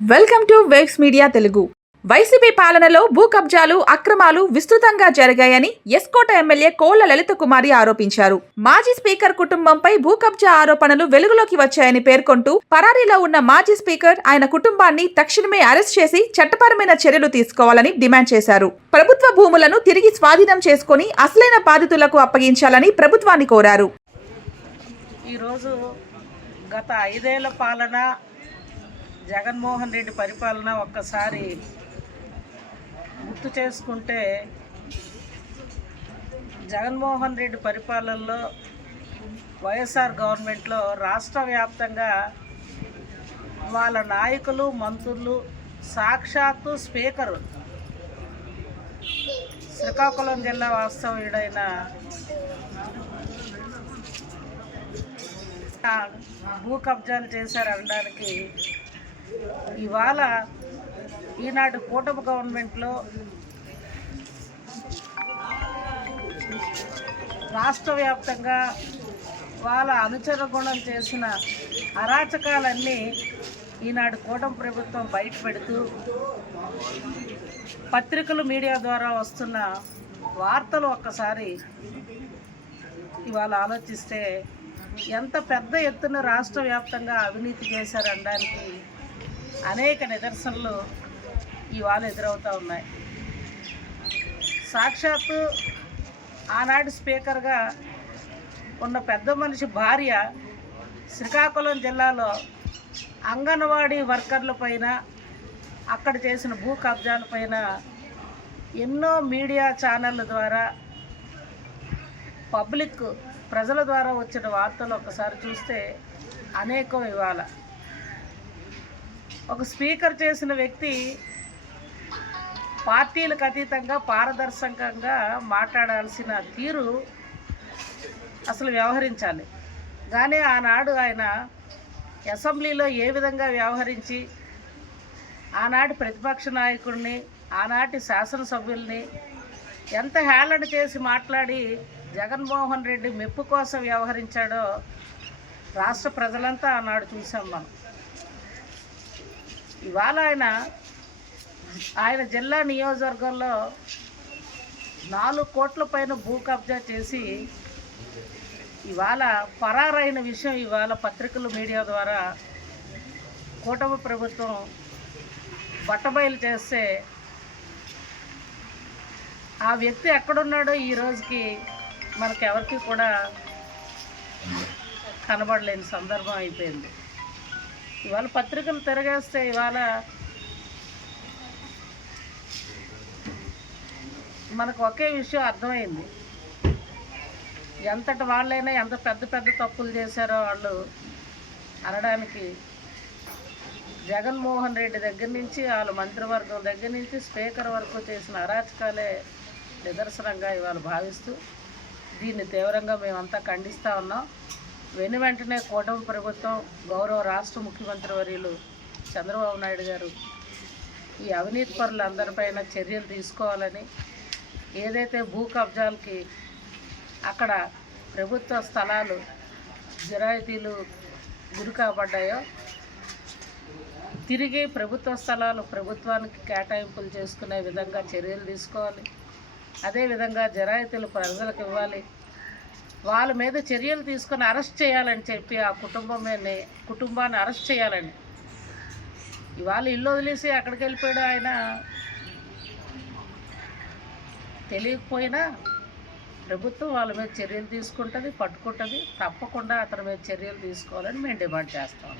Welcome to waves media Telugu. YCP పాలనలో భూ కబ్జాలు, అక్రమాలు విస్తృతంగా జరిగాయని ఎస్కోట ఎమ్మెల్యే కోళ్ల లలిత కుమారి ఆరోపించారు. మాజీ స్పీకర్ కుటుంబంపై భూ కబ్జా ఆరోపణలు వెలుగులోకి వచ్చాయని పేర్కొంటూ పరారీలో ఉన్న మాజీ స్పీకర్, ఆయన కుటుంబాన్ని తక్షణమే అరెస్ట్ చేసి చట్టపరమైన చర్యలు తీసుకోవాలని డిమాండ్ చేశారు. ప్రభుత్వ భూములను తిరిగి స్వాధీనం చేసుకుని అసలైన బాధితులకు అప్పగించాలని ప్రభుత్వాన్ని కోరారు. ఈరోజు గత 5 ఏళ్ల పాలన, జగన్మోహన్ రెడ్డి పరిపాలన ఒక్కసారి గుర్తు చేసుకుంటే, జగన్మోహన్ రెడ్డి పరిపాలనలో వైఎస్ఆర్ గవర్నమెంట్లో రాష్ట్ర వ్యాప్తంగా వాళ్ళ నాయకులు, మంత్రులు, సాక్షాత్తు స్పీకరు శ్రీకాకుళం జిల్లా వాస్తవ్యుడైన భూ కబ్జాలు చేశారనడానికి ఇవాళ ఈనాడు కూటమి గవర్నమెంట్లో రాష్ట్ర వ్యాప్తంగా వాళ్ళ అనుచర గుణం చేసిన అరాచకాలన్నీ ఈనాడు కూటమి ప్రభుత్వం బయటపెడుతూ పత్రికలు, మీడియా ద్వారా వస్తున్న వార్తలు ఒక్కసారి ఇవాళ ఆలోచిస్తే ఎంత పెద్ద ఎత్తున రాష్ట్ర వ్యాప్తంగా అవినీతి చేశారనడానికి అనేక నిదర్శనలు ఇవాళ ఎదురవుతూ ఉన్నాయి. సాక్షాత్తు ఆనాడు స్పీకర్గా ఉన్న పెద్ద మనిషి భార్య శ్రీకాకుళం జిల్లాలో అంగన్వాడీ వర్కర్ల పైన, అక్కడ చేసిన భూ కబ్జాలపైన ఎన్నో మీడియా ఛానళ్ళ ద్వారా, పబ్లిక్ ప్రజల ద్వారా వచ్చిన వార్తలు ఒకసారి చూస్తే అనేకం. ఇవాళ ఒక స్పీకర్ చేసిన వ్యక్తి పార్టీలకు అతీతంగా పారదర్శకంగా మాట్లాడాల్సిన తీరు అసలు వ్యవహరించాలి. కానీ ఆనాడు ఆయన అసెంబ్లీలో ఏ విధంగా వ్యవహరించి ఆనాటి ప్రతిపక్ష నాయకుడిని, ఆనాటి శాసనసభ్యుల్ని ఎంత హేళన చేసి మాట్లాడి జగన్మోహన్ రెడ్డి మెప్పు కోసం వ్యవహరించాడో రాష్ట్ర ప్రజలంతా ఆనాడు చూసాం మనం. ఇవాళ ఆయన జిల్లా నియోజకవర్గంలో 4 కోట్ల పైన భూ కబ్జా చేసి ఇవాళ పరారైన విషయం ఇవాళ పత్రికలు, మీడియా ద్వారా కూటమి ప్రభుత్వం బట్టబయలు చేస్తే, ఆ వ్యక్తి ఎక్కడున్నాడో ఈ రోజుకి మనకెవరికి కూడా కనబడలేని సందర్భం అయిపోయింది. ఇవాళ పత్రికలు తిరగేస్తే ఇవాళ మనకు ఒకే విషయం అర్థమైంది. ఎంతటి వాళ్ళైనా ఎంత పెద్ద పెద్ద తప్పులు చేశారో వాళ్ళు అనడానికి జగన్మోహన్ రెడ్డి దగ్గర నుంచి, వాళ్ళ మంత్రివర్గం దగ్గర నుంచి స్పీకర్ వరకు చేసిన అరాచకాలే నిదర్శనంగా ఇవాళ భావిస్తూ దీన్ని తీవ్రంగా మేమంతా ఖండిస్తూ ఉన్నాం. వెంటనే కూటమి ప్రభుత్వం, గౌరవ రాష్ట్ర ముఖ్యమంత్రి వర్యులు చంద్రబాబు నాయుడు గారు ఈ అవినీతి పరులందరిపైన చర్యలు తీసుకోవాలని, ఏదైతే భూ కబ్జాలకి అక్కడ ప్రభుత్వ స్థలాలు జిరాయితీలు గురి కాబడ్డాయో తిరిగి ప్రభుత్వ స్థలాలు ప్రభుత్వానికి కేటాయింపులు చేసుకునే విధంగా చర్యలు తీసుకోవాలి. అదేవిధంగా జిరాయితీలు ప్రజలకు ఇవ్వాలి. వాళ్ళ మీద చర్యలు తీసుకొని అరెస్ట్ చేయాలని చెప్పి ఆ కుటుంబాన్ని అరెస్ట్ చేయాలని. ఇవాళ ఇల్లు వదిలేసి అక్కడికి వెళ్ళిపోయాడు ఆయన. తెలియకపోయినా ప్రభుత్వం వాళ్ళ మీద చర్యలు తీసుకుంటుంది, పట్టుకుంటుంది. తప్పకుండా అతని మీద చర్యలు తీసుకోవాలని మేము డిమాండ్ చేస్తాం.